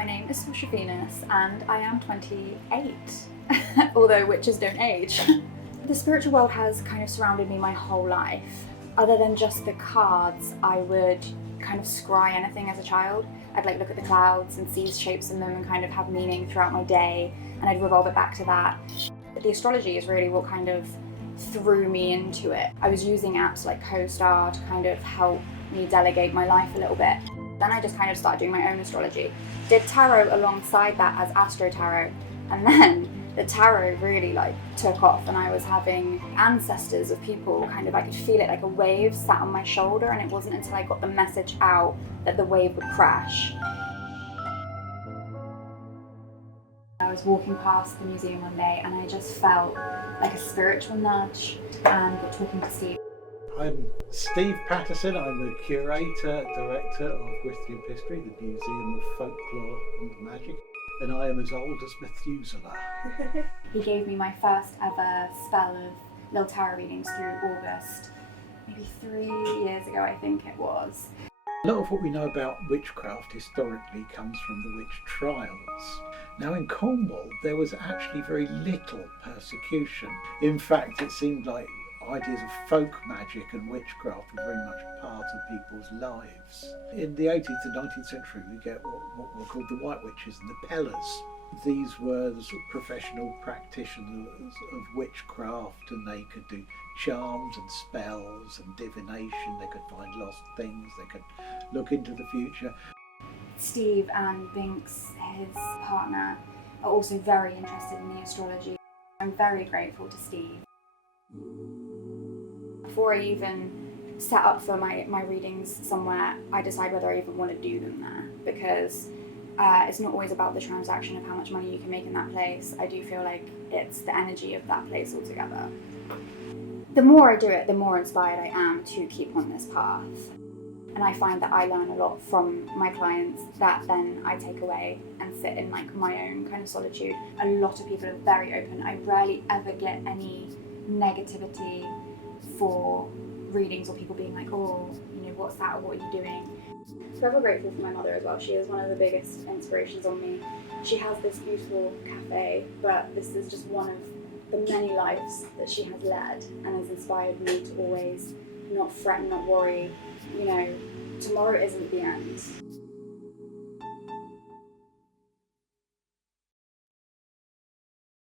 my name is Sorcha Venus and I am 28, although witches don't age. The spiritual world has kind of surrounded me my whole life. Other than just the cards, I would kind of scry anything as a child. I'd like look at the clouds and see shapes in them and kind of have meaning throughout my day, and I'd revolve it back to that. But the astrology is really what kind of threw me into it. I was using apps like CoStar to kind of help me delegate my life a little bit. Then I just kind of started doing my own astrology. Did tarot alongside that as astro tarot, and then the tarot really took off, and I was having ancestors of people I could feel it like a wave sat on my shoulder, and it wasn't until I got the message out that the wave would crash. I was walking past the museum one day and I just felt like a spiritual nudge and got talking to Steve. I'm Steve Patterson. I'm the curator, director of Gwithti and Pystri, the Museum of Folklore and Magic, and I am as old as Methuselah. He gave me my first ever spell of little tarot readings through August, maybe 3 years ago I think it was. A lot of what we know about witchcraft historically comes from the witch trials. Now in Cornwall there was actually very little persecution. In fact, it seemed like ideas of folk magic and witchcraft were very much part of people's lives. In the 18th and 19th century we get what were called the White Witches and the Pellars. These were the sort of professional practitioners of witchcraft, and they could do charms and spells and divination. They could find lost things, they could look into the future. Steve and Binks, his partner, are also very interested in the astrology. I'm very grateful to Steve. Before I even set up for my readings somewhere, I decide whether I even want to do them there, because it's not always about the transaction of how much money you can make in that place. I do feel like it's the energy of that place altogether. The more I do it, the more inspired I am to keep on this path. And I find that I learn a lot from my clients that then I take away and sit in my own kind of solitude. A lot of people are very open. I rarely ever get any negativity for readings or people being like, oh, what's that, or what are you doing? Forever grateful for my mother as well. She is one of the biggest inspirations on me. She has this beautiful cafe, but this is just one of the many lives that she has led, and has inspired me to always not fret, not worry. Tomorrow isn't the end.